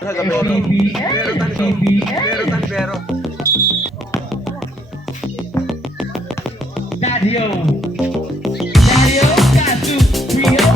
Pero. Pero tan ko. Pero tan pero. Daddy-o. Daddy-o, Kasu, Rio.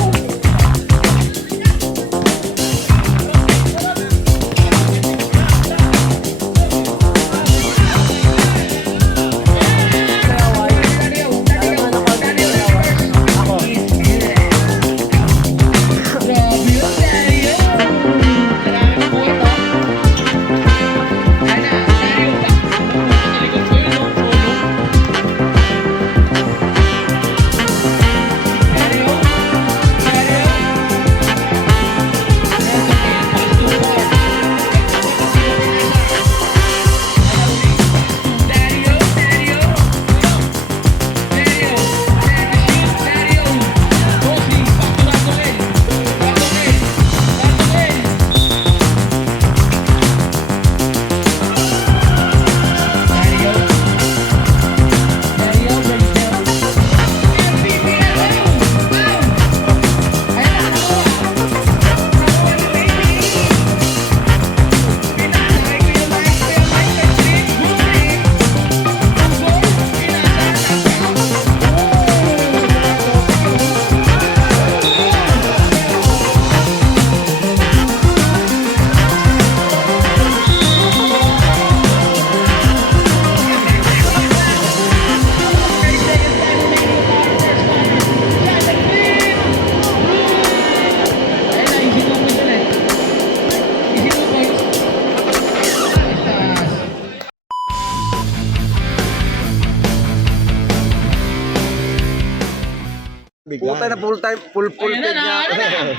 Puta na full time, full Ayan page na, niya. ano na?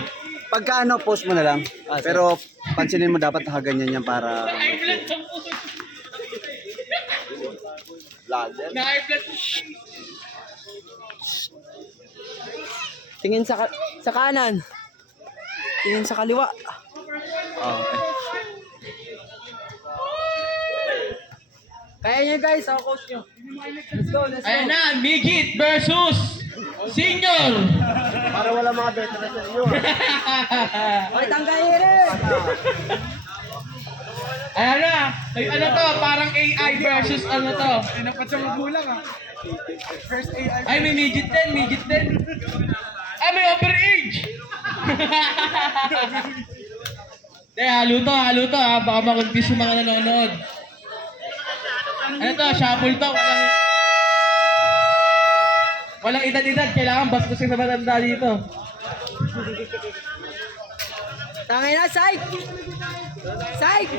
Pagka ano, post mo na lang. Pero pansinin mo dapat nakaganyan yan para vlogger. Tingin sa kanan. Tingin sa kaliwa. Okay. Kaya niya guys, ako coach nyo. Let's go, let's go. Ayan na, Midget versus Senior. Para wala mga veteran sa inyo. Hoy, tanggalin! Ayan na, ano to, parang AI versus ano to. Dapat sa magulang ah. First AI. Ay, may midget din. Ay, may overage. Halo to ha, baka makonfuse yung mga nanonood. Ano to, shuffle to, walang edad-edad, kailangan bastusin sa matanda dito. Tangay na, Saik! Saik!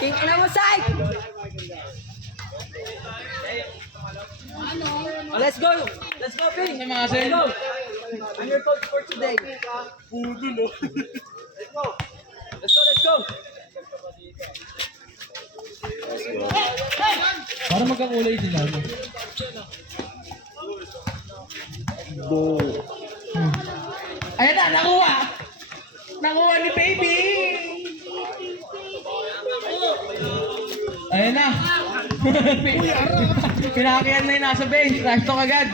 King ina mo, Saik! Oh, let's go! Let's go, Ping! Sa mga Let's sen. go! I'm your coach for today. Let's go! Para magkakulay sila. Ayan na, nakuha! Nakuha ni baby! Ayan na! Pinakiyan na yung nasa bench. Trash talk agad.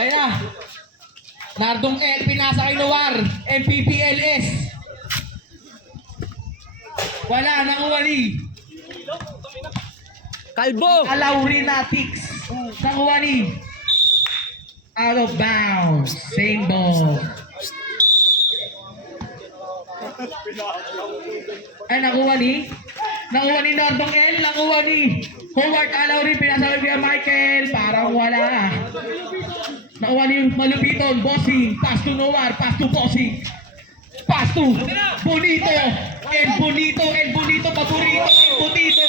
Ayan na! Nardong L, pinasa kay Noir. MPPLS. Wala, nakuha ni Kalbo! Alaurinatics. Nakuha ni out of bounds. Same ball. Ay, nakuha ni Nardong L. Nakuha ni Howard Alaurin. Pinasa kay Michael. Parang wala. Nakuha ni Malupiton. Bossing. Pass to Noir. Pass to Bossing. Pass to Bonito. El Bonito. Paborito. El Bonito.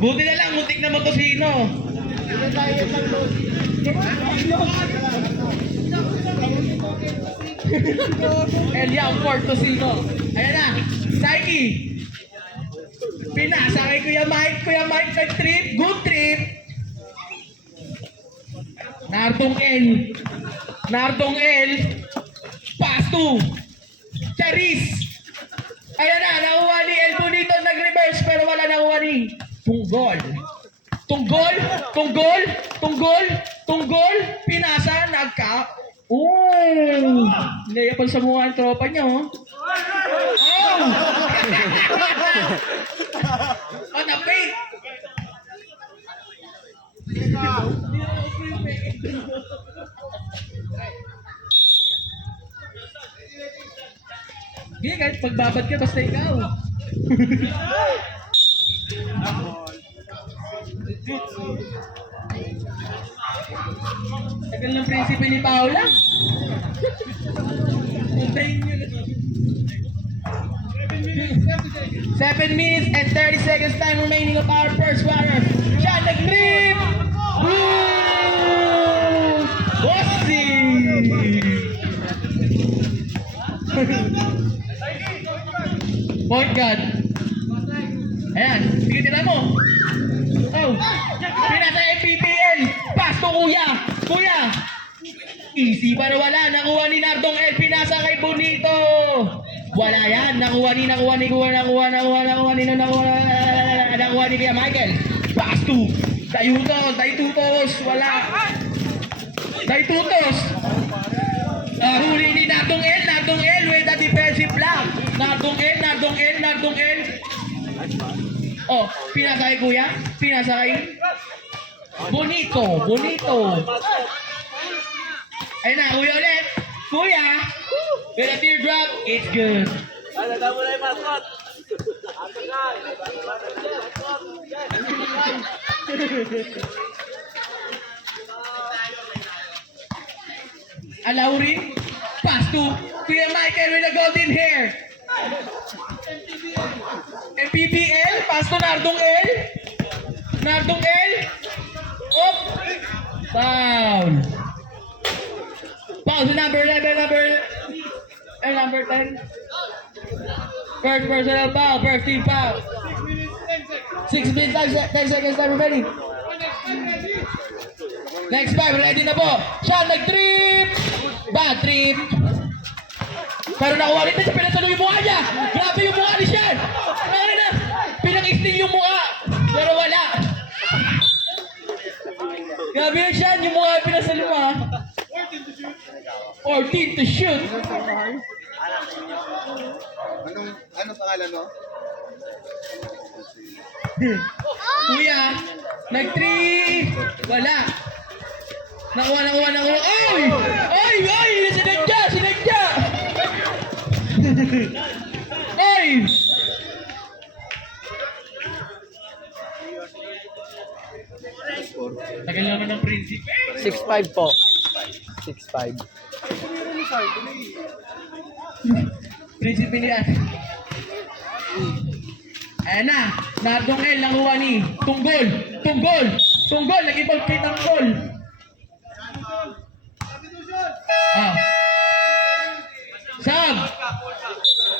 Buti na lang, mutik na motosino. Eliam Portosino. Ayan na, Saiki. Pinasa kay Kuya Mike nag-trip. Good trip. Nardong L. Pass to Charis. Ayan na, nakuha ni El Bonito, nag-reverse pero wala nakuha ni Tunggol, pinasa, Layapal sa mukha ang tropa niya, oh. Oh! On the feet! Hindi, kahit pagbabad ka, basta ikaw. Tagal ng prinsipe ni Paula. Puntayin nyo na. 7 minutes and 30 seconds time remaining of our first quarter. Siya nag-trip! Boom! Bossing! Point guard. Ayan, sige tira mo. Oh, pinasa MPPL. Pass to Kuya. Kuya. Easy para wala. Nakuha ni Nardong L. Pinasa kay Bonito. Wala yan. Nakuha ni Kuya Michael. Pass to Daytutos. Wala. Daytutos. Huli ni Nardong L with the defensive block. Nardong L. Oh, pinasa kay Kuya. Pinasa kay Bonito. Ayun na, Kuya ulit. Kuya. With a teardrop, it's good. Alaurin. Pass to Kuya Michael with a golden hair. MPPL. Pass to Nardong L. Up. Foul. Foul to number 10. First personal foul. First team foul. 6 minutes, 10 seconds time remaining. Next 5, ready na po. Siya nag-trip. Bad trip. Pero nakuha rin siya, pinatalo yung mukha niya. Grabe yung mukha ni Sean. Ano na? Pinag-extend yung mukha. Pero wala. Grabe yung Sean, yung mukha pinasalo mo, ha? 14 to shoot. Anong pangalan mo? Kuya, nag-trip. Wala. Nakuha. Ay! Sinagja! Ay! Tagal naman ng prinsipe. 6'5 po. 6'5. Prinsipe niya. Ayan na. Nardong L. Nakuha ni Tunggol. Nag-ibag-fit ang goal. Ah.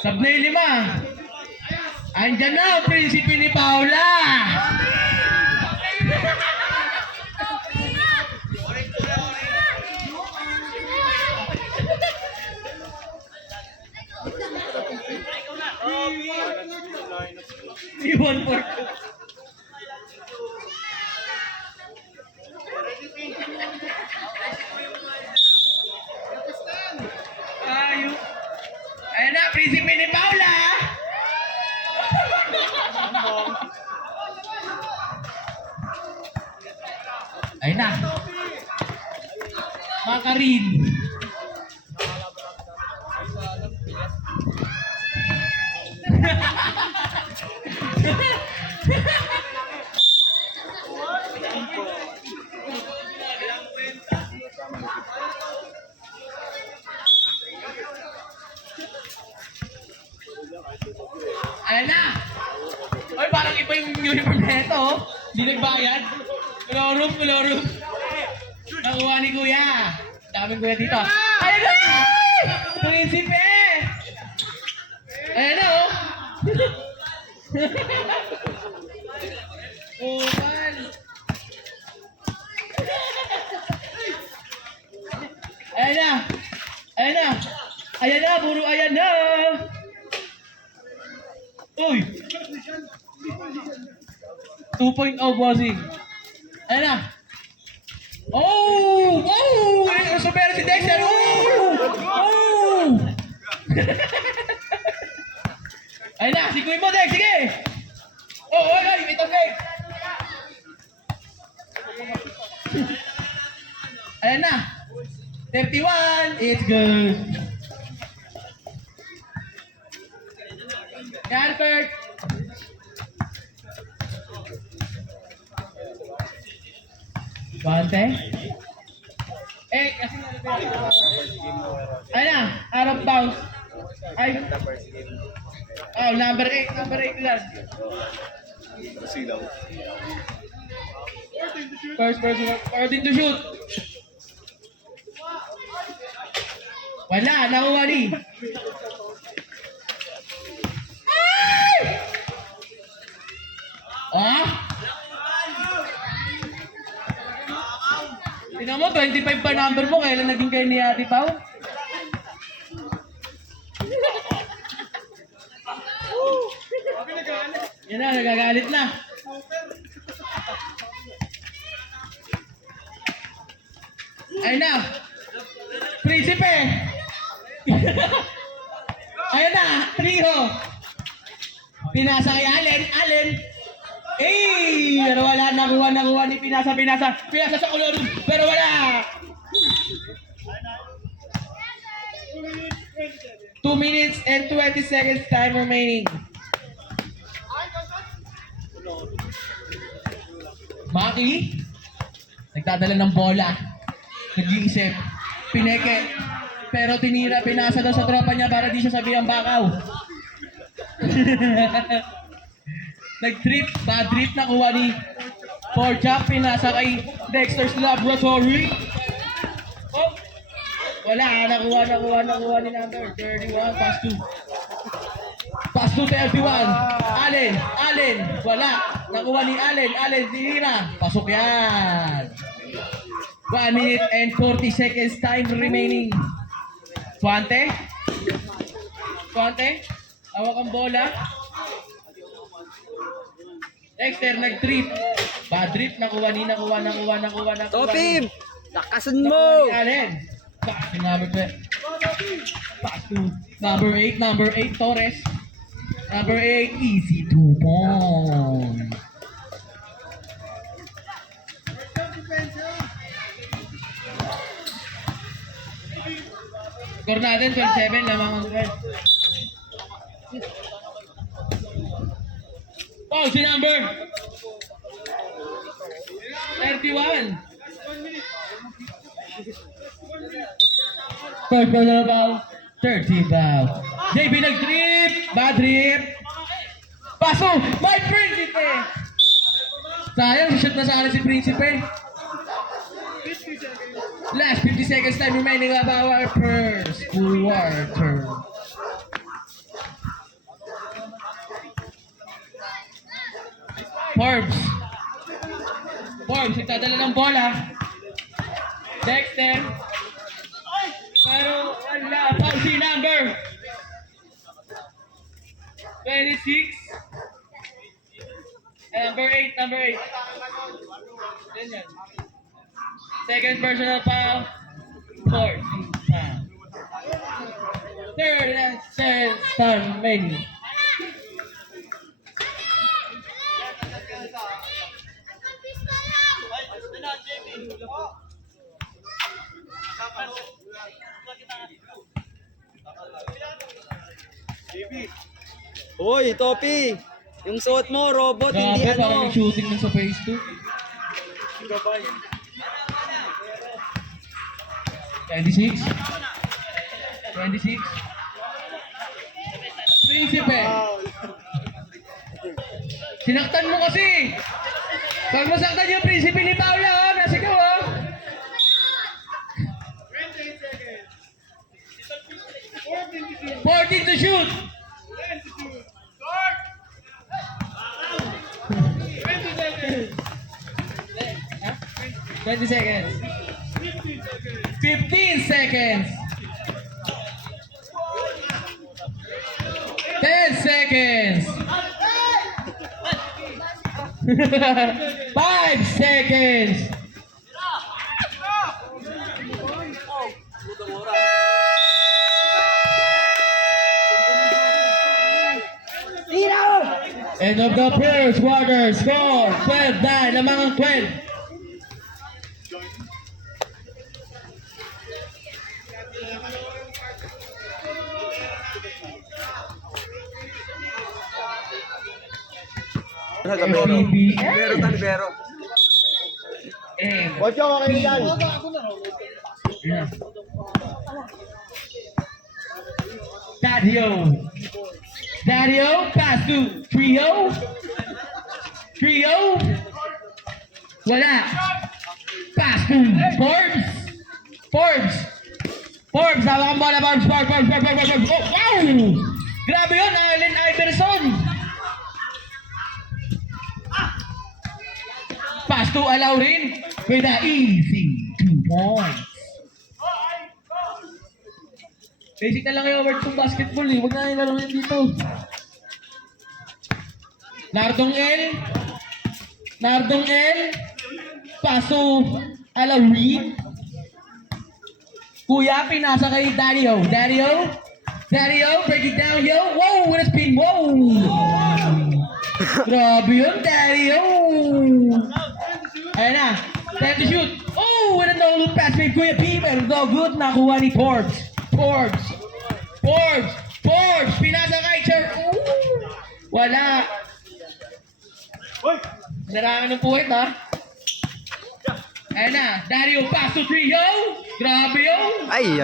Sab na yung 5. Andyan na ang prinsipe ni Paula. Iwan po. Ayan na, prinsipe ni Paula. Ayun na. Makarin. Ayun na. Oy, parang iba yung uniform na ito, oh. Hindi nagbayad. Kulorum. Nakuha ni Kuya. Daming Kuya dito. Ayun na! Prinsipe! Ayun na, oh. Oh, man. Ayan na, puro ayan na. Uy! 2.0 bossing. Ayan na. Oh! Supera si Dexter. Oh! Ayun na, sikuin mo, Dek, sige! Oh, oy, oy, ito, Dek! Ayan na! 31, it's good! Yan, Kurt! Bante? Eh, kasi ayun na, out of bounds. Ay, oh, number 8 lang. First person, according to shoot. Wala, nakuha ni. Ay! Ah? Tingnan mo, 25 pa number mo, kailan naging kayo ni Ate Pao? Yan na, nagagalit na. Ayun na. Prinsipe. Ayun na, Triho. Pinasa kay Allen. Pero wala, nakuha ni Pinasa sa kulor, pero wala. 2 minutes and 20 seconds time remaining. Maki, nagdadala ng bola. Nag-iisip. Pineke. Pero pinasa daw sa tropa niya para di siya sabihan bakaw. Nag-trip, bad trip, nakuha ni Porchap, pinasa kay Dexter's Laboratory. Oh! Wala, nakuha ni number 31, pass to. Pass to 31. Allen, wala. Nakuha ni Allen, tinira. Pasok yan. 1 minute and 40 seconds time remaining. Swante, hawak ang bola. Dexter nag-trip. Bad trip, nakuha. Topi! Lakasan mo! Allen. Pass to number 12. Pass to number 8, Torres. Number 8, easy 2 point. Score natin, 27, lamang ang score. Oh, si number 31. First ball na ball, 30 ball. JB nag-trip, bad trip. Paso, my Prinsipe. Sayang, shoot na sa akin si Prinsipe. Last 50 seconds time remaining of our first quarter. Forbes, nagdadala ng bola. Dexter. Pero wala. Pausi number 26. Number 8. Ganyan. Second personal foul. Fourth. Third and seventh time remaining. Hoy, Topi! Yung suot mo, robot, hindi Grabe, parang ano. yung shooting na sa phase 2. 26. Prinsipe. Sinaktan mo kasi. Pag masaktan yung Prinsipe ni Paula, oh, nasigaw, oh. 14 to shoot. 20 seconds. 15 seconds. 10 seconds. 5 seconds. End of the first quarter, score 12-9, lamangang 12. Libero, Talibero. And Watch out, okay yan. yeah. Dario, pass to Trio. Wala. Pass to Forbes, hawak ang bola, Forbes. Oh, wow! Grabe yun, Allen Iverson. Pass to Alaurin with an easy 2 points. Basic na lang yung award kong basketball eh. Huwag na nilaro yan dito. Nardong L. Paso Alaurin. Kuya, pinasa kay Dario, break it down, yo. Wow, what a spin, wow. Grabe yun, Dario. Ayan na, time to shoot. Oh, what a no-look pass by Kuya P. Pero no good, nakuha ni Forbes, pinasa kay Cher. Wala. Narangan ng puwet, ha? Ayan na, Dario, pass to Trio. Grabe yun. Ay.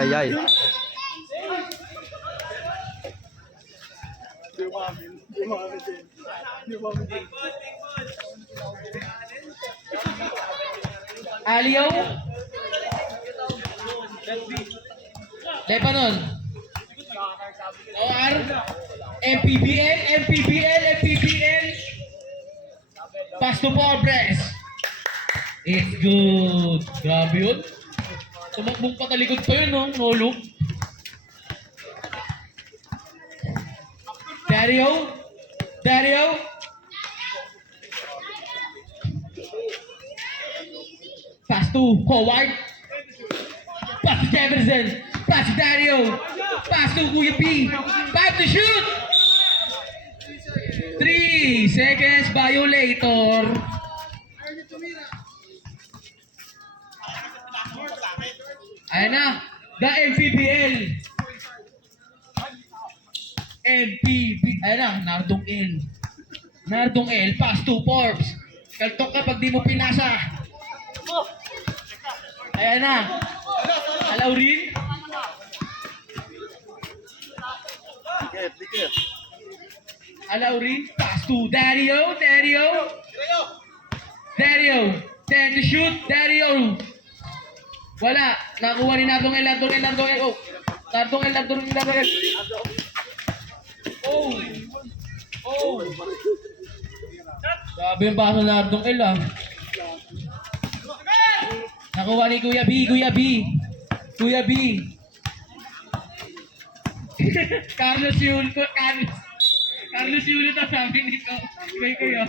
Alio. Lebanon. OR. MPBL. Pass to Forbes. It's good. Grabe yun. Tumakbong patalikod pa yun, no? No look. Dario. Pass to Howard. Pass to Jefferson. Pass to Dario. Pass to Kuya P. 5 to shoot. 3 seconds violator. Ayan na. The MPBL. Ayan na. Nardong L. Pass to Forbes. Kaltok ka pag di mo pinasa. Ayan na. Alaurin. Pass to Dario. 10 to shoot. Dario. Wala. Nakuha ni Nardong L. Oh. Nardong L. Oh. Grabe yung paso na Nardong L, ah. Nakuha ni Kuya B. Carlos Yulo to sabi ni Kuya.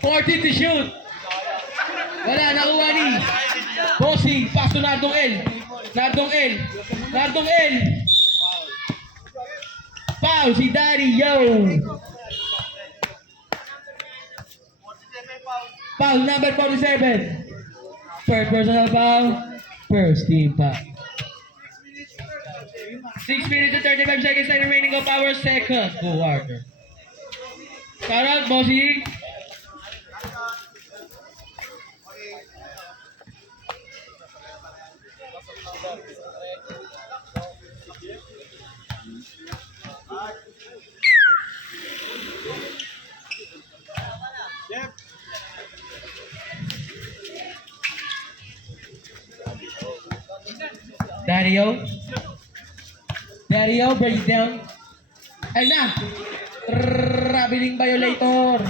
14 to shoot. Wala, nakuha ni Bossing. Pass to Nardong L. Foul si Dario. Foul number 47. First personal foul. First team foul. 6 minutes and 35 seconds na remaining of our second quarter. Shout out, Bossing. Dario, break it down. Ayun na. Rabiling violator.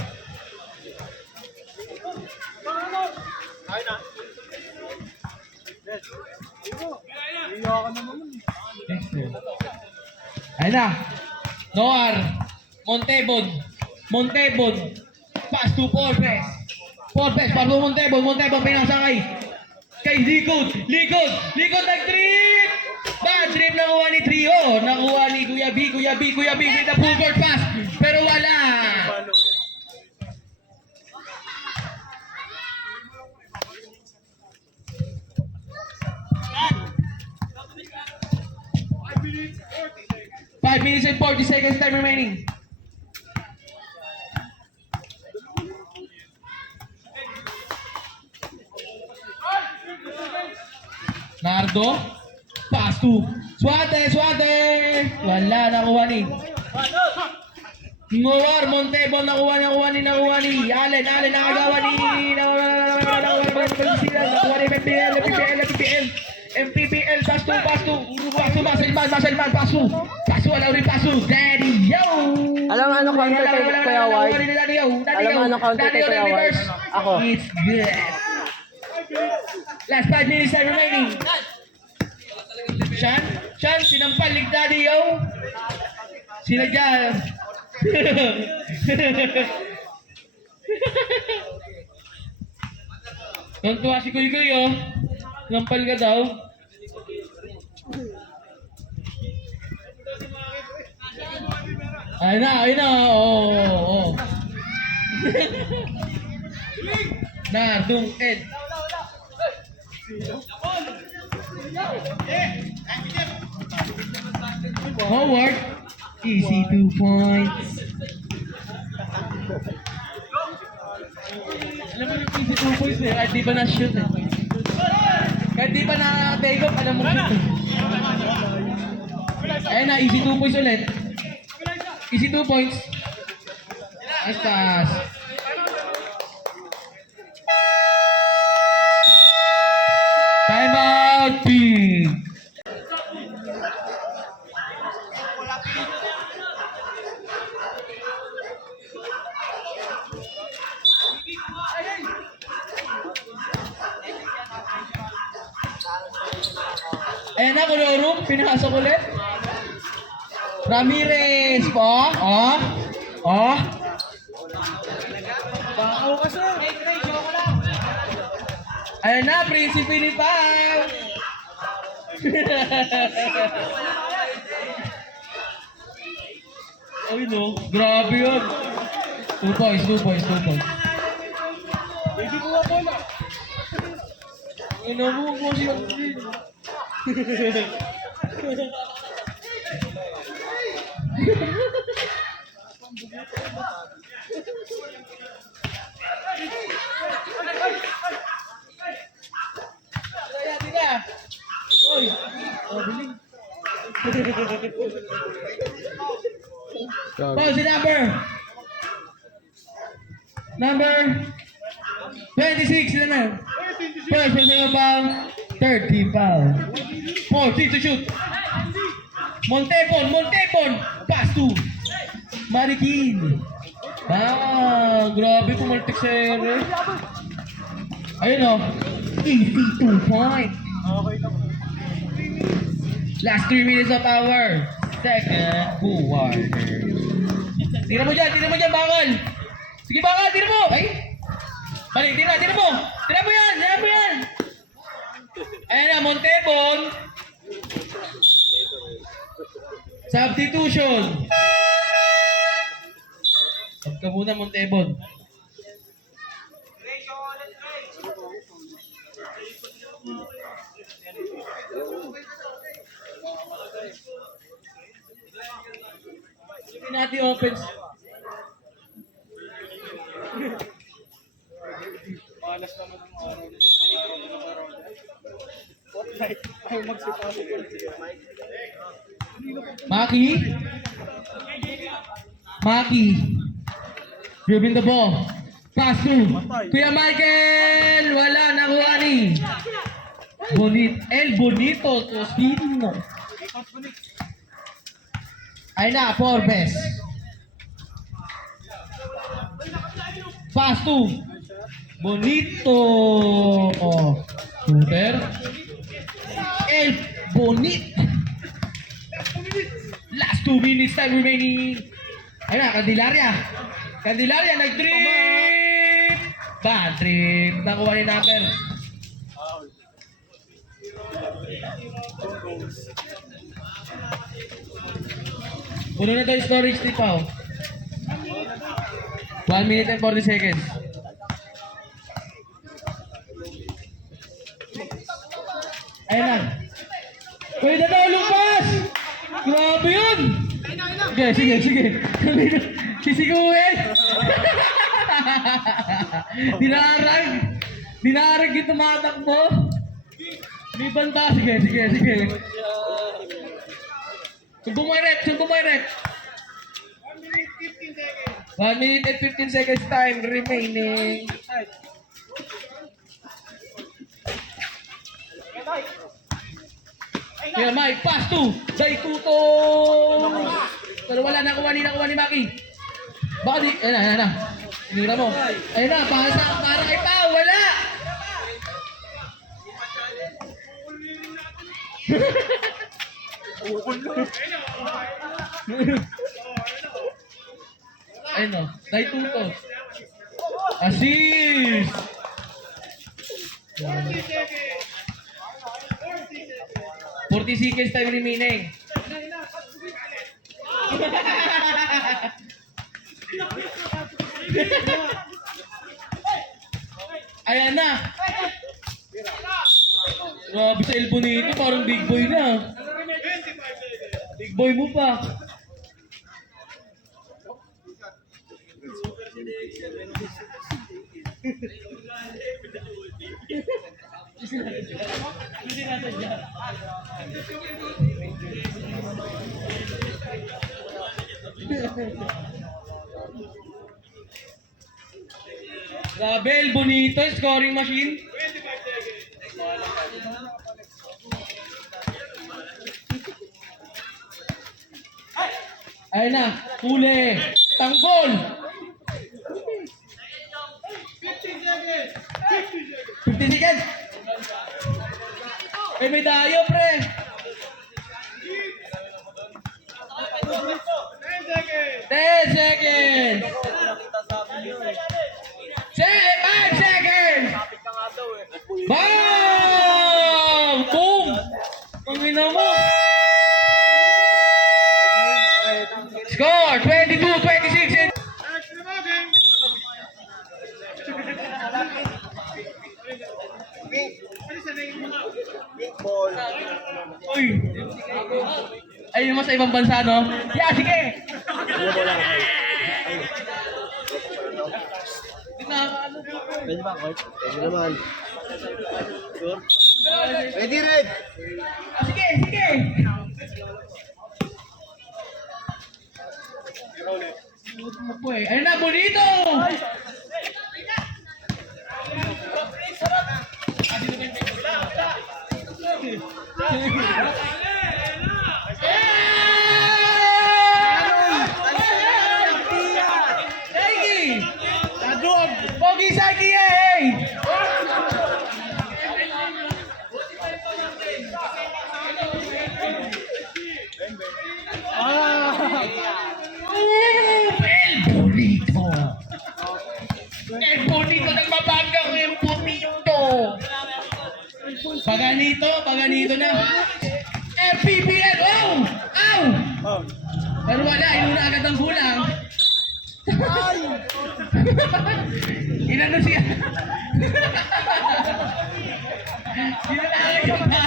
Ayun na. Noar. Montebon. Pass to Forbes. Pass to Montebon. Pinasa kay likod. Nag-trip. Bad trip nakuha ni Trio. Nakuha ni Kuya B with the full court pass. Pero wala. Five minutes and 40 seconds time remaining. Nardo, pass to Suate. Wala, nakuha ni Ngowar, Montebon, nakuha ni Allen, nakagawa ni MPPL, pass to Marcelman, pass to, wala rin pass to, Daddy, yo! Alam mo ano counter kay Kuya Ward? Alam mo ano counter kay Kuya Ward? Ako. It's good. Last 5 minutes time remaining. Sean, sinampal, Daddy, yo! Sila dyan. Tuntua si Kuy, oh. Sinampal ka daw. Ayun na, oo. Nardong Ed. Howard, easy 2 points. Alam mo yung easy 2 points eh, kahit di ba na-shoot eh. Kahit di ba na-take off, alam mo shoot eh. Ayun na, easy 2 points ulit. Easy 2 points. Astas. Time out, team. Ayan na, Kolorum, pinasok ulit. Ramirez po. Bakaw kasi. Ayan na, Prinsipe ni Pao. Ay no, grabe yun. 2 points. Hindi ko bola. Ano mo siya din. Oy, biling. Pause number 26 na. First personal foul, third team foul. 14 to shoot. Montebon, pass to Marikin. Grabe pumaltik sa ere. Ayun o, easy 2 point. Last 3 minutes of our second quarter. Tira mo dyan, bakal. Sige, bakal, tira mo. Ay, mali, tira mo. Tira mo yan. Ayan na, Montebon. Substitution. Pagka muna, Montebon. Hindi natin offense. Malas naman ang araw. Fortnite. Ayaw magsipasok ulit. Maki. Dribbling the ball. Pass to Kuya Michael. Wala, nakuha ni Bonito Tospino. Ay na, Forbes. Pass to Bonito. Shooter. El Bonit. Last 2 minutes time remaining. Ayun na, Candelaria nag-trip. Bad trip. Nakuha ni number. Puno na daw yung storage tip pa, oh. 1 minute and 40 seconds. Ayun na. Pwede na lumpas! Grabe yun! Sige. Sisiguin! Dinarag yung tumatakbo. May banta. Sige. Sumbong mo yung rep. 1 minute and 15 seconds time remaining. Kaya Mike, pass to Daytuto. Pero wala, nakuha ni Maki. Baka di, ayun na. Hinira mo. Ayun na, para kay Pao, wala. Ayun o, Daytuto. Assist! 40 seconds time remaining. Ayan na. Grabe sa elbow nito, parang big boy na. Big boy mo pa. Gabel, bonito, scoring machine. Ayun na, huli, tanggol. 15 seconds. May dayo, pre. 10 seconds. 5 seconds. Bam! Boom! Pangina mo. Score 22-26. Uy! Ayun mo sa ibang bansa, no? Yeah, sige! Pwede ba, coach? Pwede naman. Sure? Ready, Red! Sige! Ayun na, bonito! Pogi Saki, hey! El Bonito nagbabangga ko yung Bonito. Paganito na. FPBL, Ow! Pero wala, inuna agad ang gulang. Inano siya. Ginalaga ka ba?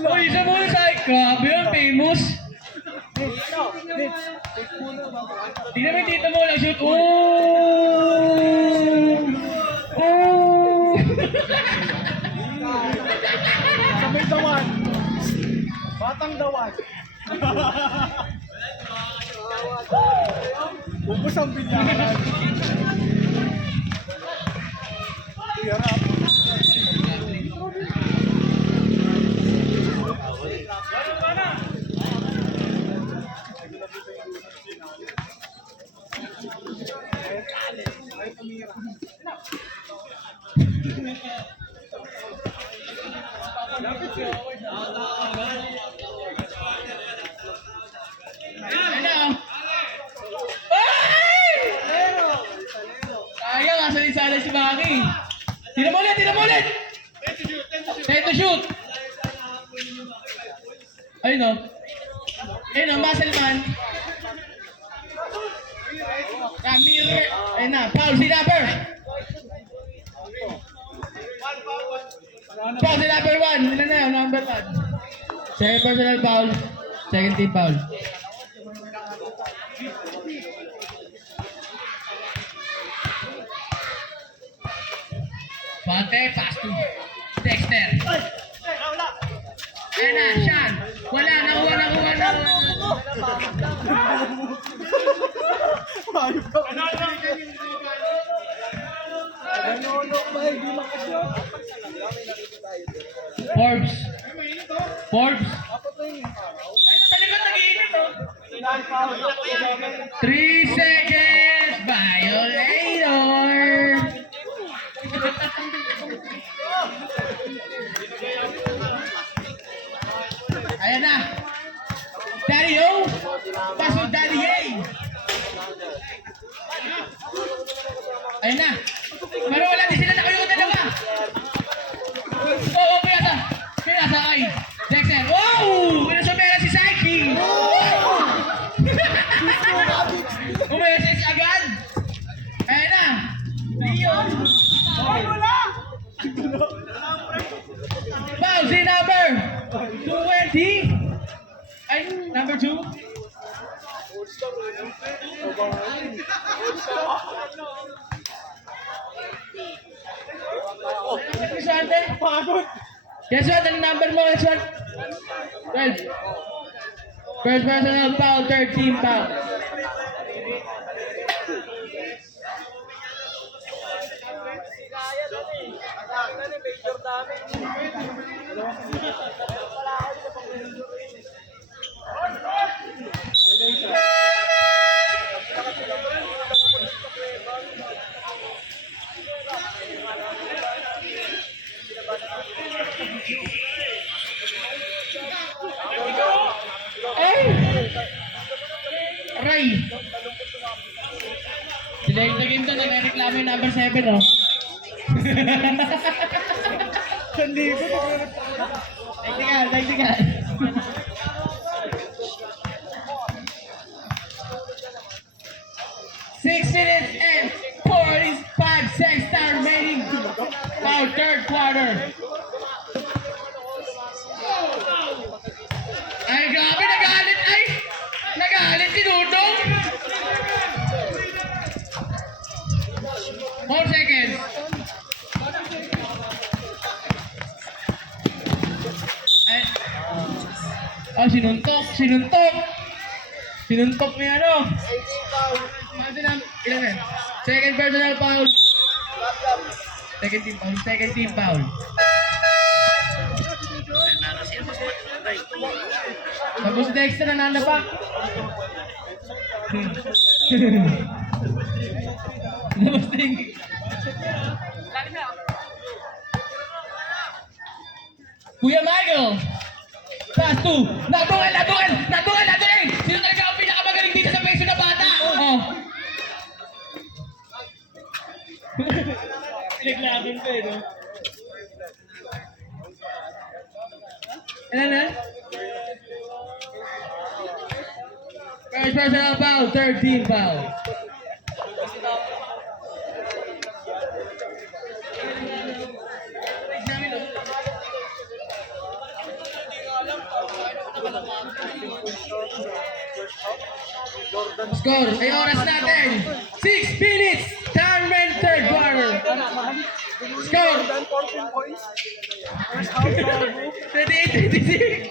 Uy, isa mo sa grabe yun, famous. Tingnan mo yung tito mo, lang-shoot. Sa may dawan. Batang dawan. Ubus ang binyaran. Hirap. Sayang, asan yung sana si Maki? Tira mo ulit, tira mo ulit! Set to shoot! Ayun o. Ayun o, muscle man. Mirror. Ayun na, foul si Dapper. Foul si Dapper 1. Ilan na yun, number 1. Second personal foul. Second team foul. Pante, pass to Dexter. Ayun na, Sean. Wala, nakuha. Forbes. Ayun, sa likod nag-iinit oh. 3 seconds. Violator. Ayan na. Daddy O. Paso Daddy A. Ayan na. Pero wala din sila nakayong dalawa. Oo, pinasa kay Dexter. Wow! Pinasumera si Saiki. Umeses agad. Ayan na. Leon. Foul si number 20. Ay, number 2. Guess what? Ang number mo, guess what? 12. First personal foul, third team foul. Ray. Sila yung game to, nag-reklamo yung number 7, oh. Technical. 6 minutes and 45 seconds now remaining. Now third quarter. Ay, grabe, nagalit si Dudong. 4 seconds. Ay. Oh, sinuntok niya ano. Ilan yan? Second personal foul. Second team foul. Tapos si Dexter nananda pa. Tapos Kuya Michael. Pass to. Natungan. Sino talaga ang pinakamagaling dito sa peso na bata? Oh. Pinaglaban pa eh, no? Ano? First personal foul, third team foul. Score, ay oras natin. 6 minutes, time and third quarter. Score. 38-36.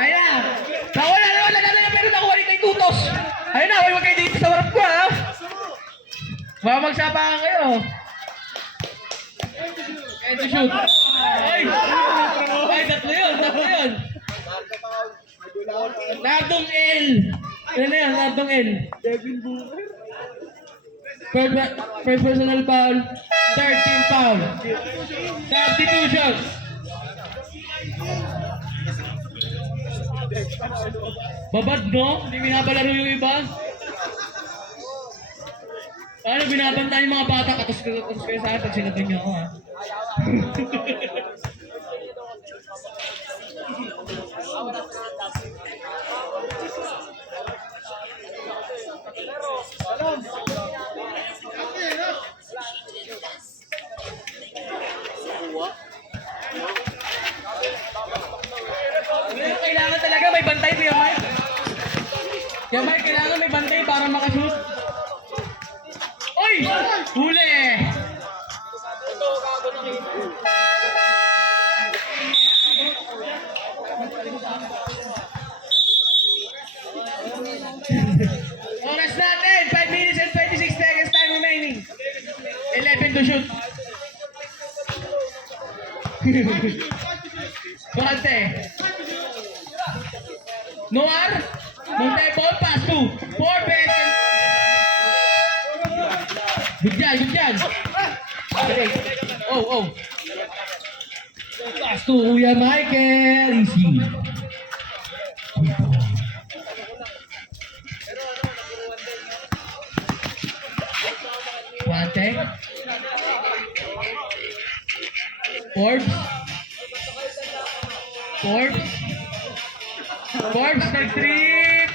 Ayan. Wala na pero nakuha rin kay Tutos. Ayan na, huwag kayo dito sa warap ko ha. Baka magsapakan kayo. And to shoot. Ay, tatlo yun. Nardong L. Ano na yun, Nardong L. First personal foul, third team foul. Substitutions. Babad, no? Hindi pinapalaro yung iba. Paano binabantayan yung mga bata? Katos kayo sa akin pag sinabi niyo ako, ha? Kailangan talaga may bantay, Kuya Mike. Kuya Mike, kailangan may bantay para makashoot. Oy! Huli! Oras natin, 5 minutes and 26 seconds time remaining. 11 to shoot. Suante. Noir. Montebol, pass 2. 4 beses. Good yan, good yan. Okay. Oh. Pass 2, Kuya Michael. Easy. Suante. Forbes, nag-trip!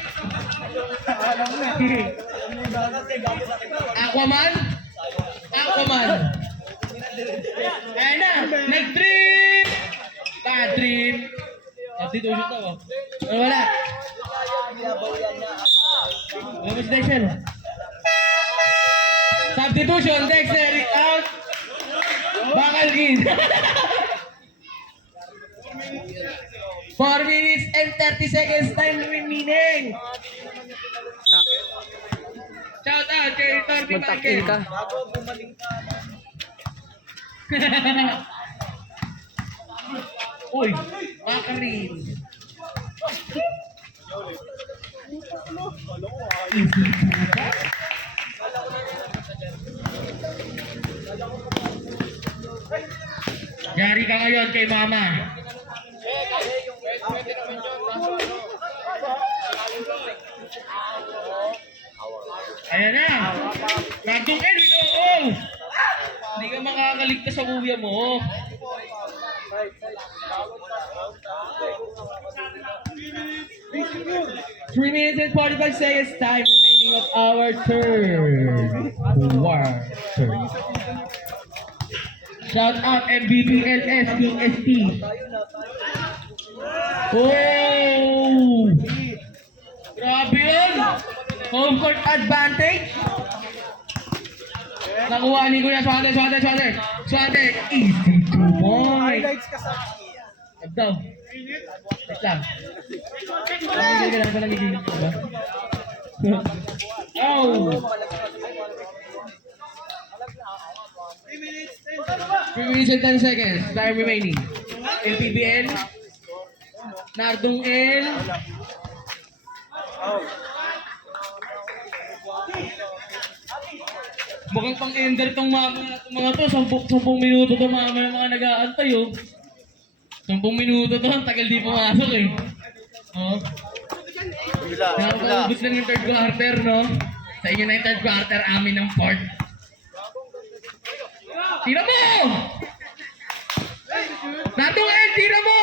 Aquaman? Ayan na, nag-trip! Bad trip! Substitution to, oh. Pero wala. Vamos, Dexter. Substitution, Dexter, out! Bakal in! 4 minutes and 30 seconds time remaining. Shout out kay Torby Magtakin ka. Uy, Makarin. Yari ka ngayon kay Mama. Ayan na. Random end, oh! Hindi ka makakaligtas sa kuya mo. Three minutes and 45 seconds time remaining of our third quarter. Shout out MVP LS TST. Oh! Grabe yun! Home court advantage. Nakuha ni Kuya Swate. Swate, easy 2 points. Highlights ka sa Daw. Wait lang. Kailangan ko lang igigit ko ba? Oh! 3 minutes and 10 seconds. Time remaining. LPBL. Nardong L. Mukhang pang-ender tong mga to. 10 minuto to mga nag-aantay, oh. 10 minuto to. Ang tagal di pumasok, eh. Oh. Nakakaubos lang yung third quarter, no? Sa inyo na yung third quarter, amin ng fourth. Tira mo! Nardong L, tira mo!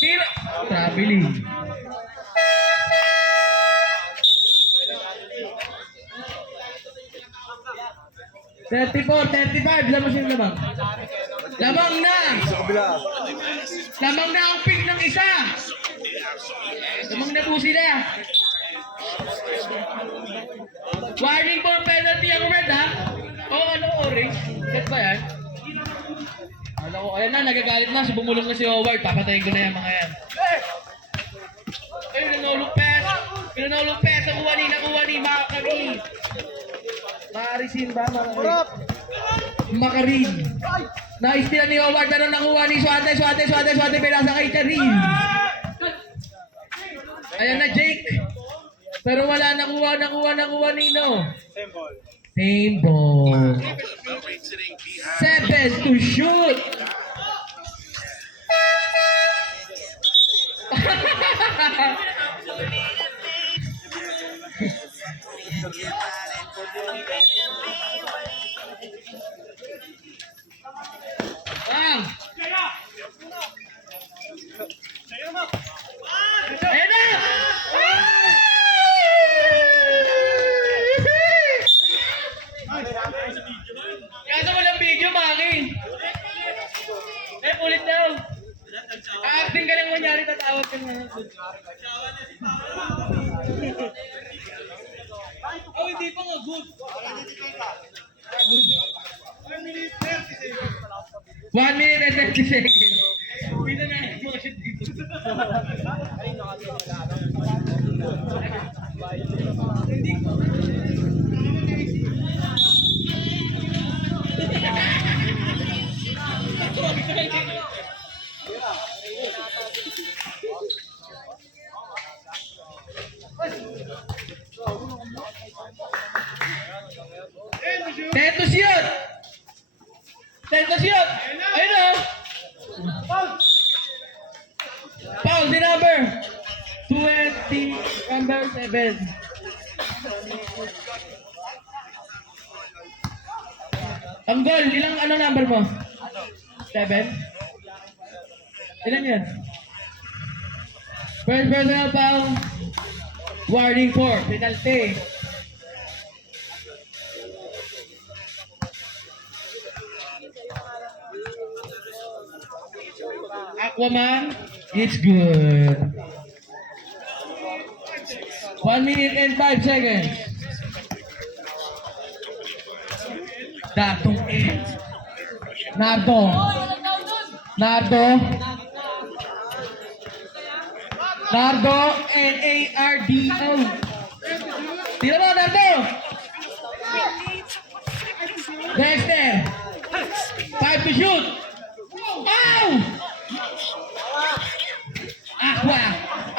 Tira! Traveling. $34, $35, lamang sino lamang? Lamang na! Lamang na ang pick ng isa! Lamang na po sila! Warning for penalty ang red, ha? Ano, orange? Red ba yan? Ayan na, nagagalit na. Bumulong na si Howard. Papatayin ko na yan, mga yan. Pinanulong pass. Nakuha ni Makarin. Marisin ba? Makarin. Naistilan ni Howard. Pero nakuha ni Swate. Pinasa kay Charin. Ayan na, Jake. Pero wala. Nakuha Nino. Same ball. 7 to shoot. ulit daw. Acting ka lang kunyari, tatawag ka na. Oh, hindi pa nga good. 1 minute and 30 seconds. Pina na yung mga shoot dito. Teto shoot! Teto shoot! Ayun o! Foul, si number 20, number 7. Ang goal, ilang ano number mo? 7? Ilan yan? First personal foul. Warning 4, penalty. Aquaman, it's good. 1 minute and 5 seconds. Datong end. Nardo. Nardo. Nardo, N-A-R-D-O. Tira mo, Nardo. Dexter. 5 to shoot. Ow!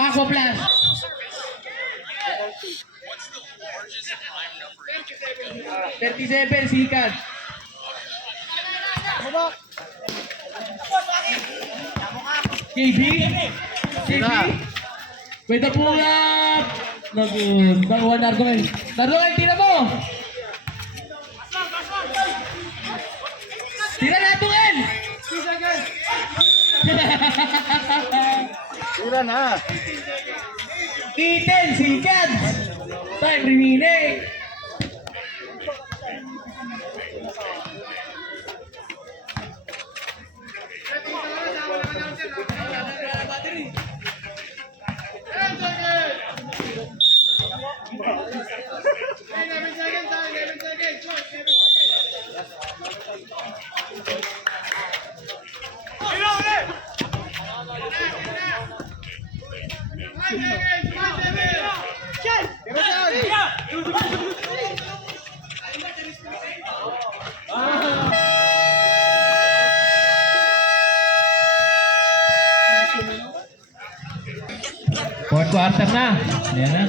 Aqua plus. $37 sikat. KB? KB? Pwede po nga. Bawa Nardoel. Nardoel, tira mo! Tira na, Tuel! Tira na. Iten, sikat! Time remaining. Fourth quarter na. Ayan na.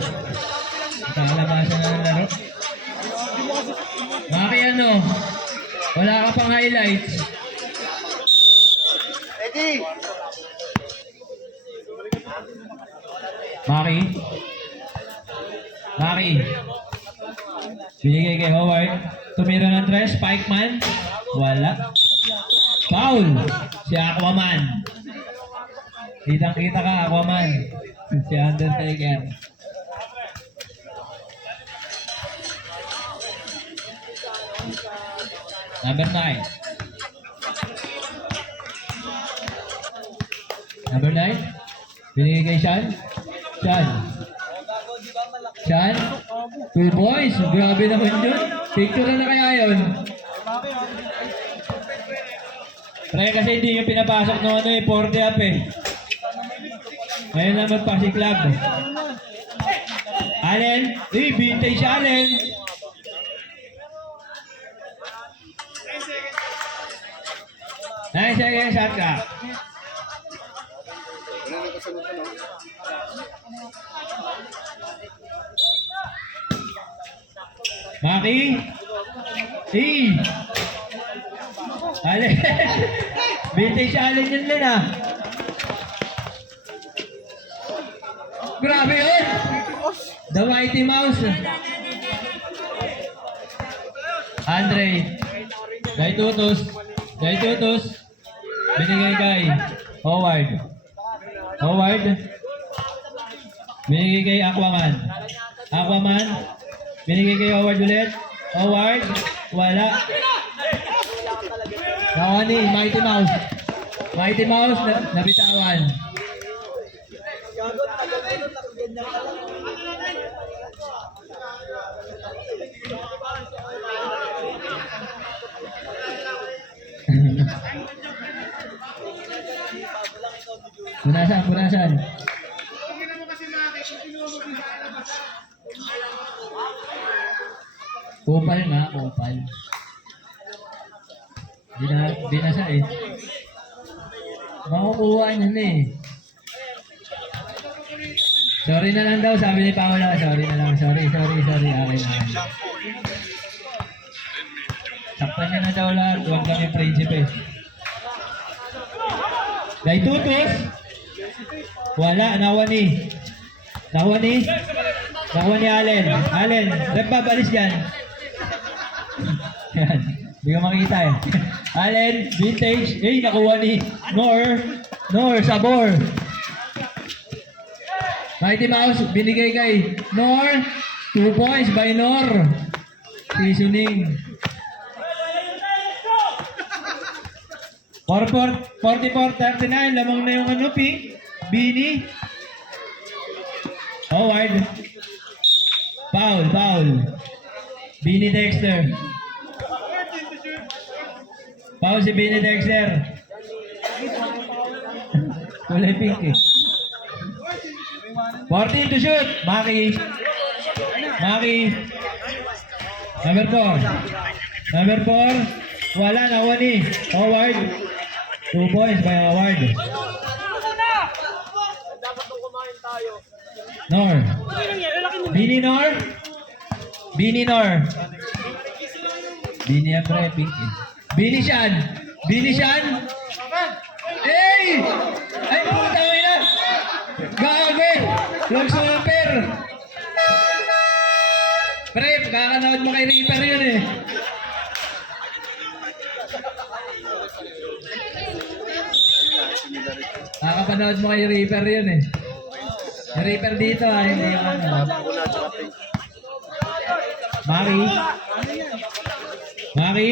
Nakalabasan na ng laro. Bakit ano? Wala ka pang highlights. Eddie! Maki. Maki. Binigay kay Howard. Tumira ng tres. Spike man. Wala. Foul. Si Aquaman. Kitang-kita ka, Aquaman. Si Undertaker. Number 9. Number 9. Binigay kay Sean. Sean. Sean. 2 boys. Grabe naman yun. Picture na kaya yun. Pre, kasi hindi yung pinapasok ng ano eh. 40 up eh. Ngayon lang magpasiklab. Allen. Vintage Allen. Nice seconds shot ka. Maki. Allen. Vintage Allen yun din ah. Grabe yun. The Mighty Mouse. Andre. Dahil tutos. Binigay kay Howard. Binigay kay Aquaman. Binigay kay Howard ulit. Howard. Wala. Nawani, Mighty Mouse. Mighty Mouse, nabitawan. Punasan. Kupal nga, kupal. Di na siya eh. Makukuha niyan eh. Sorry na lang daw, sabi ni Paula. Sorry na lang, sorry. Okay na. Saktan niya na daw lahat. Huwag kami prinsipe. Dahil tutos. Wala, nawa ni Allen. Allen, rep ba, balis dyan. Yan, hindi ka makikita eh. Allen, vintage. Nakuha ni Nor, sabor. Mighty Mouse, binigay kay Nor. 2 points by Nor. Seasoning. 44-39, lamang na yung pink. Bini. Howard. Foul. Bini Dexter. Foul si Bini Dexter. Kulay pink eh. 14 to shoot. Maki. Number 4. Wala, nakuha ni Howard. 2 points by Howard. Nor. Bini Nor. Bini ang pre-pink eh. Bini Shan. Ay, puta mo na. Gago. Long super. Pre, kakanood mo kay Reaper yun eh. Kakapanood mo kay Reaper yun eh. Yung Reaper dito hindi yung ano. Maki.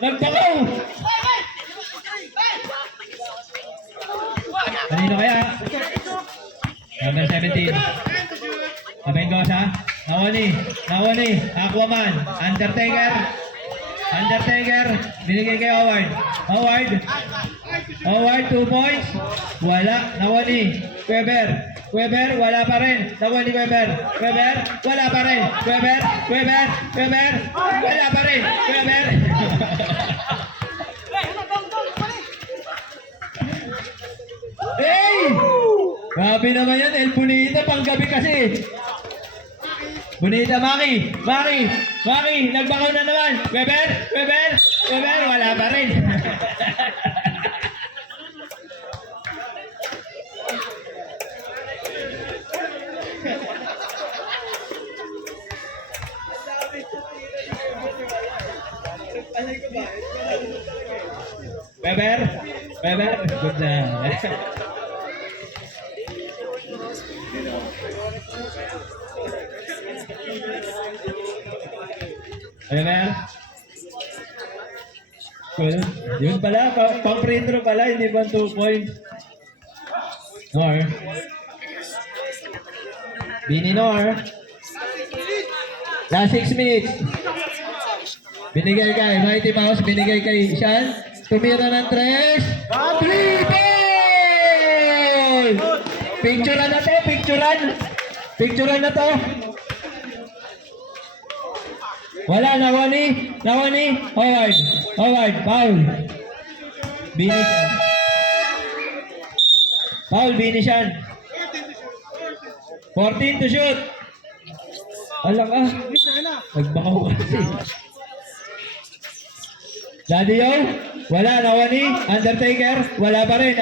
Nagbakaw. Kanino kaya? Number 17. Abengosa. Nawani. Aquaman. Undertaker. Binigay kay Howard. 2 points. Wala. Nawani. Weber. Wala pa rin. Nawani Weber. Wala pa rin. Weber. Wala pa rin. Weber. Grabe naman yan. El Bonita. Panggabi kasi. Bonita, Maki. Nagbakaw na naman. Weber. Wala pa rin. Weber. Good na. Weber. Cool. Yun pala, pang free throw pala, hindi ba 2 points? Nor. Bini Nor. Last 6 minutes. Binigay kay Mighty Mouse, binigay kay Sean. Tumira ng 3. 3 ball! Picturean na to. Wala, nawani. Howard, foul. Bini Sean. 14 to shoot. Alam ka. Nagbakaw kasi. Daddy Yo, wala, nawani. Undertaker, wala pa rin.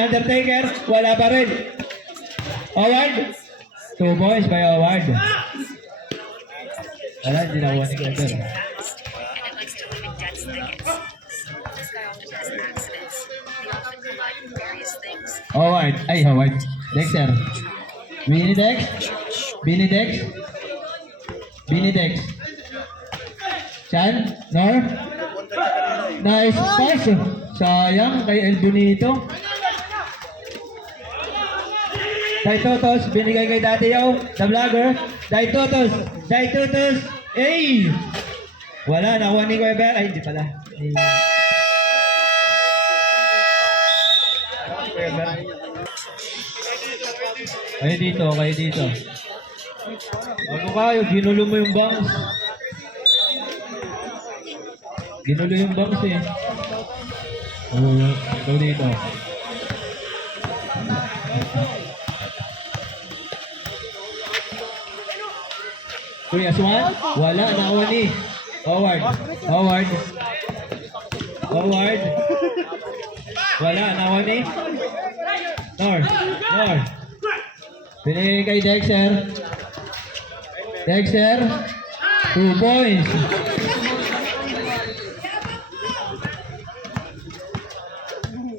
Howard, 2 points by Howard. Wala, hindi nakuha ni Weber. Howard. Dexter. Bini Dex. Chan, Nor. Nice pass. Sayang kay El Bonito. Daitotos, binigay kay Daddy Yaw, the vlogger. Daitotos. Ay! Wala, nakuha ni Weber. Ay, hindi pala. Kayo dito. Bago kayo, ginulo mo yung bangs. Ginulo yung bangs eh. Ito dito. Kuya Swan, wala, nakuha ni Howard. Wala, nakuha ni Nor. Pinigay kay Dexter. 2 points.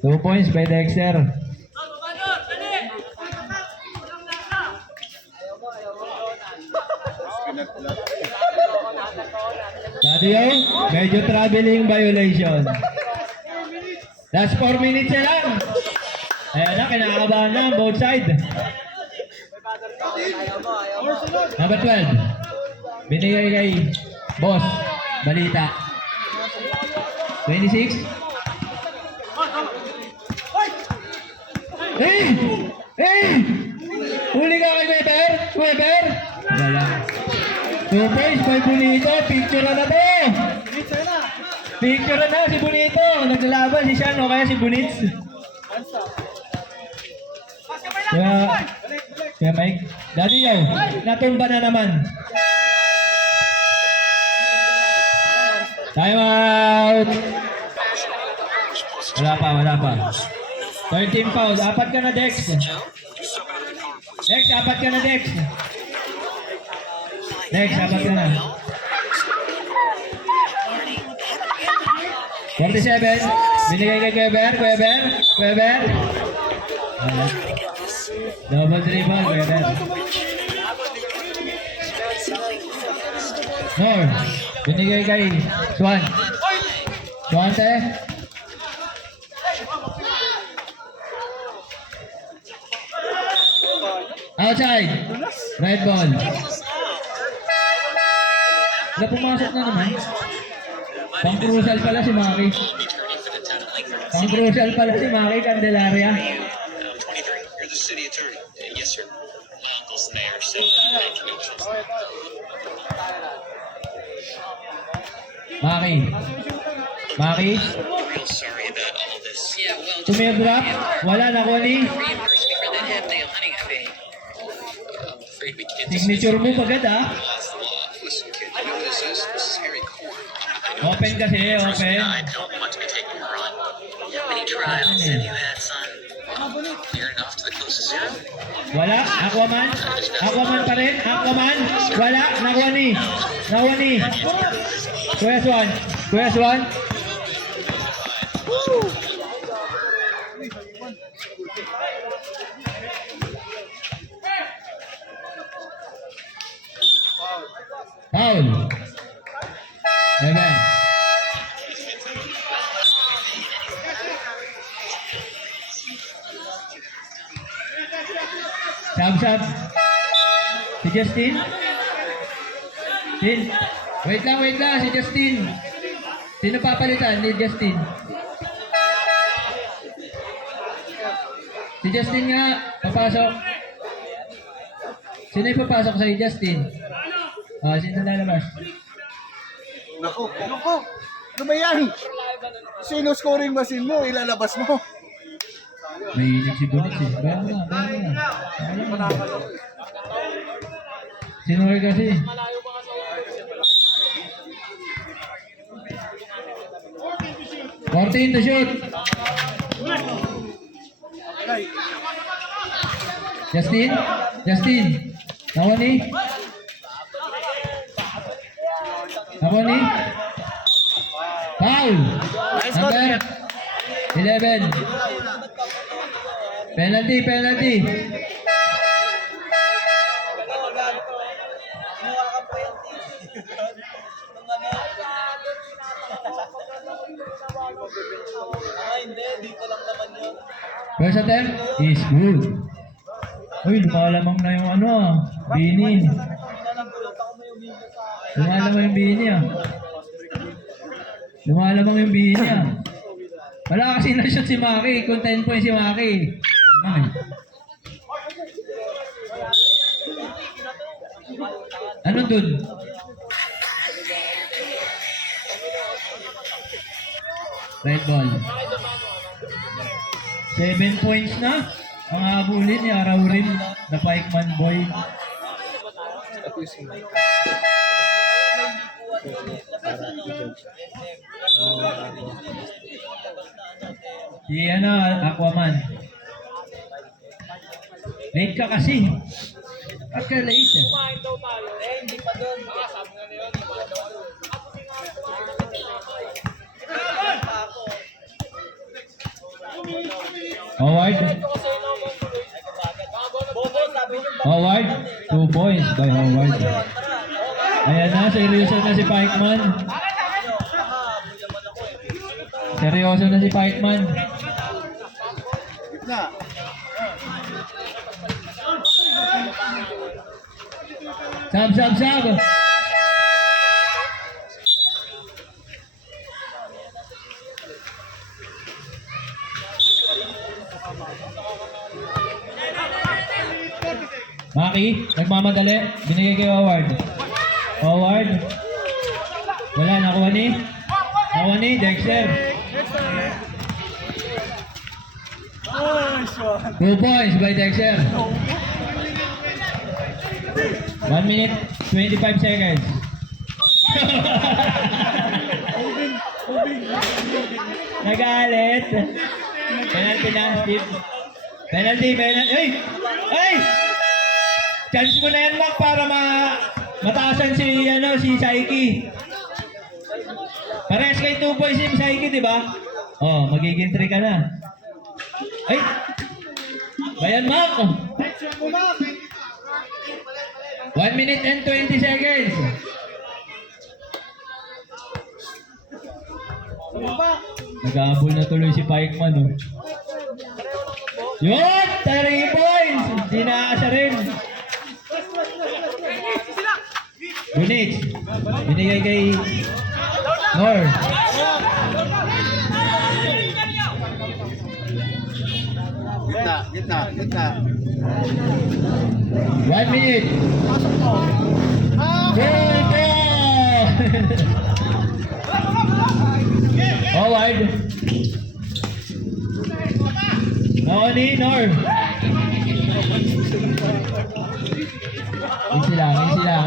Two points by Dexter. Daddy O, medyo traveling violation. Last 4 minutes na lang. Ayan na, kinakabahan na both side. Number 12. Binigay kay Boss Balita. 26. Huli ka kay Weber. Wala. 2 points by Bonito. Picture na to. Picture na si Bonito. Naglalaban si Sean o kaya si Bonitz. Kaya Mike. Daddy Yaw, natumba na naman. Time out. Wala pa. 13 fouls. 4 ka na, Dex. Dex, 4 ka na, Dex. Dex, 4 ka na. 47. Binigay kay Weber. Double dribble, Weber. Nor. Binigay kay Swan. Swante. Outside. Red ball. Pumasok na naman. Pang-crucial pala si Maki. Candelaria. 23. You're the city attorney. Yes, sir. My uncle's the mayor, so I have connections. Maki. Real sorry about all this. Yeah, well, Tumigrap. Wala na ko ni. reimburse me for that half-day hunting fee. I'm afraid we can't. Signature mo pagad ah. That's the law. Listen, kid, you know what this is? This is Harry Corn. Open kasi, open. I don't want to be taking a run. How many trials have you had, son? Near enough to the closest zero? Wala. Aquaman pa rin. Wala. Nakuha ni. Kuya Swan. Foul. Amen. Sab. Si Justin. Wait lang. Si Justin. Sino papalitan ni Justin? Si Justin nga. Papasok. Sino yung papasok sa'yo, Justin? Sino lalabas? Naku. Ano ba yan? Sino scoring machine mo? Ilalabas mo. May si Bonitz eh. Bayan mo na. Sino rin kasi? Fourteen to shoot. Justin. Nawani. Foul. Number 11. Penalty. First attempt is good. Uy, lumalamang na yung ano, bini. Lumalamang yung bini ah. Lumalamang yung bini ah. Wala kasi na-shot si Maki. Kung 10 points si Maki. Naman eh. Ano dun? Red ball. 7 points na. Ang habulin ni Araurin, the Pikeman boy. Si ano, Aquaman. Late ka kasi. Ba't ka late eh? Howard. Howard. 2 points by Howard. Ayan na, seryoso na si Pikeman. Seryoso na si Pikeman. Gitna. Sab. Maki, nagmamadali. Binigay kay Howard. Howard. Wala, nakuha ni? Nakuha ni Dexter. 2 points by Dexter. 1 minute, 25 seconds. Nagalit. Penalty na, Steve. Penalty. Hey! Chance mo na yan, Mac, para mataasan si Saiki. Parehas kay 2 points si Saiki, di ba? Oh, magiging 3 ka na. Ay! Bayan, Mac! 1 minute and 20 seconds. Nag-aabol na tuloy si Pikeman, oh. Yun! 3 points! Hindi nakaasa rin. Bunich. Binigay kay Nor. Gitna. 1 minute. Howard. Naoni, Nor.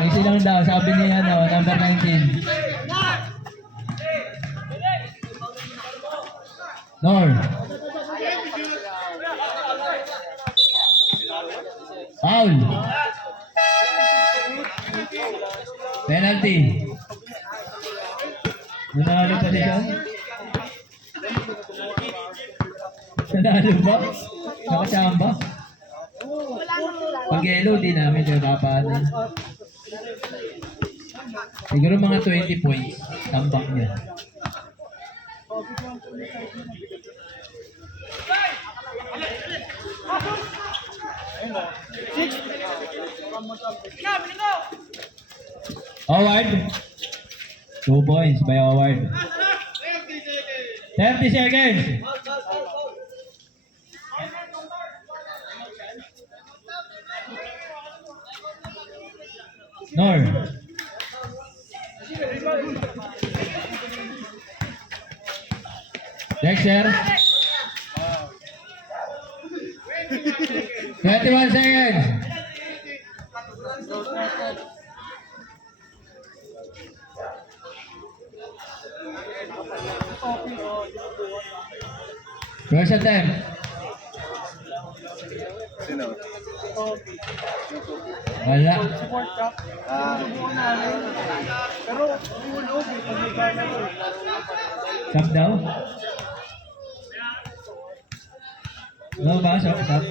Easy lang daw, sabi niya number 19. Nor. Foul. Penalty. Nanalo pa siya? Nanalo ba? Nakasama? Pag yellow, di namin nakapanan. Siguro mga 20 points. Tambak niya. Howard. 2 points by Howard. 30 seconds. Nor. Dexter. 21 seconds. First attempt. Sino? Wala. Stop daw. Wala ba? Stop.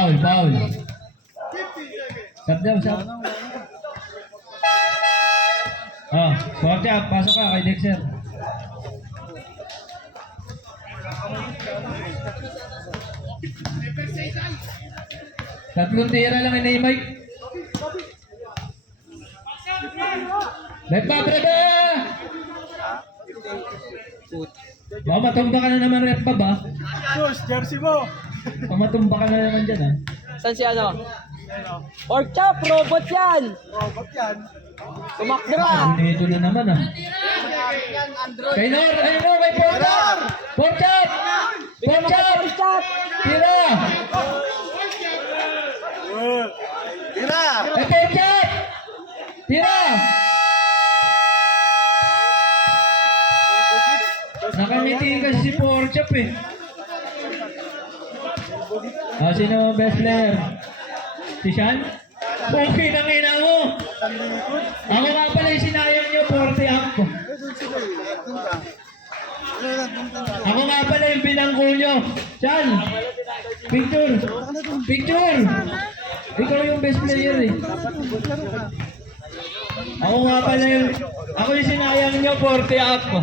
Foul, foul. Sab daw, sab. Oh, Portia, pasok ka kay Dexter. Tatlong tira lang ni Mike. Rep up, rep up! Baka matumba ka na naman, rep up, ha? Baka matumba ka na naman dyan, ha? Saan si ano? Pork chop, robot yan. Tumakdra. Ito na naman, ha? Kay Nor, ano mo, kay Porta! Porta! Porta! Pork chop. Tira! Tira! Eh, Porta! Tira! Nakangiti kasi si Porchop eh. Ah, sino ang best player? Si Sean? Okay nang ina mo. Ako nga pala yung sinayang nyo, 40 up ko. Ako nga pala yung binangko nyo. Sean! Picture! Picture! Ikaw yung best player eh. Ako nga pala yung... Ako yung sinayang nyo, 40 up ko.